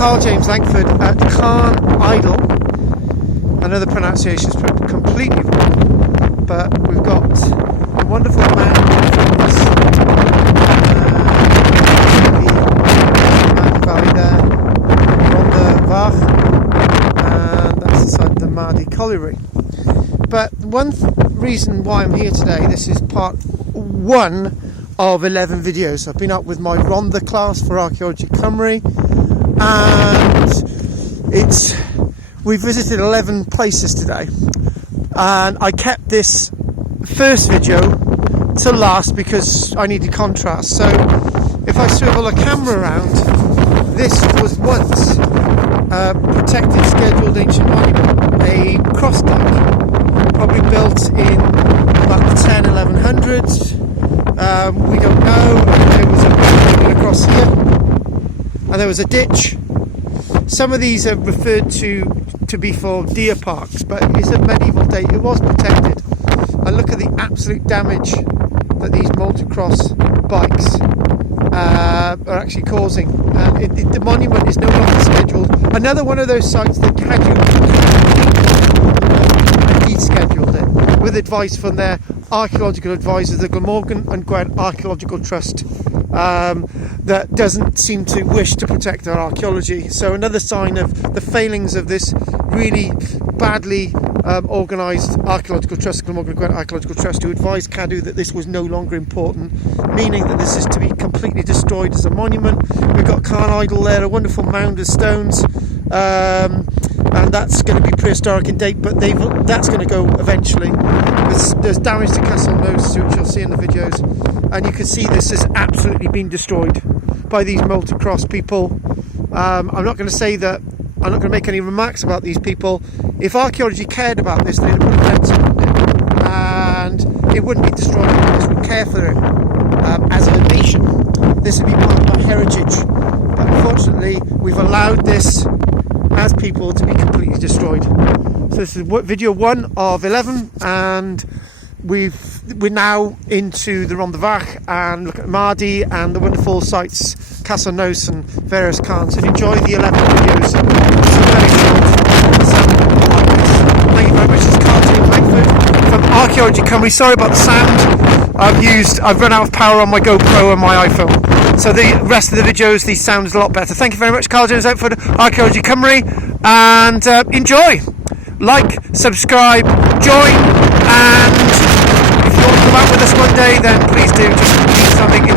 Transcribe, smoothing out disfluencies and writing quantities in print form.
KARL-JAMES Langford at KARL-JAMES. I know the pronunciation is completely wrong, but we've got a wonderful man from this Maerdy Valley there, Rhondda, and that's inside the Maerdy colliery. But one reason why I'm here today, this is part 1 of 11 videos. I've been up with my Rhondda class for Archaeology Cymru, and we visited 11 places today, and I kept this first video to last because I needed contrast. So if I swivel a camera around, this was once a protected scheduled ancient monument, a cross dyke, probably built in about the 1100s. We don't know. There was a road across here, and there was a ditch. Some of these are referred to be for deer parks, but it's a medieval date. It was protected. And look at the absolute damage that these motocross bikes are actually causing. The monument is no longer scheduled. Another one of those sites that had descheduled it with advice from their archaeological advisors, the Glamorgan and Gwent Archaeological Trust, that doesn't seem to wish to protect our archaeology. So another sign of the failings of this really badly organised archaeological trust, Glamorgan and Gwent Archaeological Trust, who advised Cadw that this was no longer important, meaning that this is to be completely destroyed as a monument. We've got KARL there, a wonderful mound of stones, and that's going to be prehistoric in date, but that's going to go eventually. There's damage to Castle Nose, which you'll see in the videos, and you can see this has absolutely been destroyed by these motocross people. I'm not going to say that, I'm not going to make any remarks about these people. If archaeology cared about this, they'd have put a fence around it, and it wouldn't be destroyed. They just would care for it as a nation. This would be part of our heritage, but unfortunately we've allowed this as people to be completely destroyed. So this is video 1 of 11, and we're now into the Rhondda Fach and look at Maerdy and the wonderful sites, Castle Nose and various cairns, and enjoy the 11 videos. Thank you very much. It's KARL-JAMES Langford from Archaeology Cymru. Sorry about the sound. I've run out of power on my GoPro and my iPhone, so the rest of the videos, these sound a lot better. Thank you very much. KARL-JAMES Langford, Archaeology Cymru, and enjoy. Like, subscribe, join, and if you want to come out with us one day, then please do. Just leave something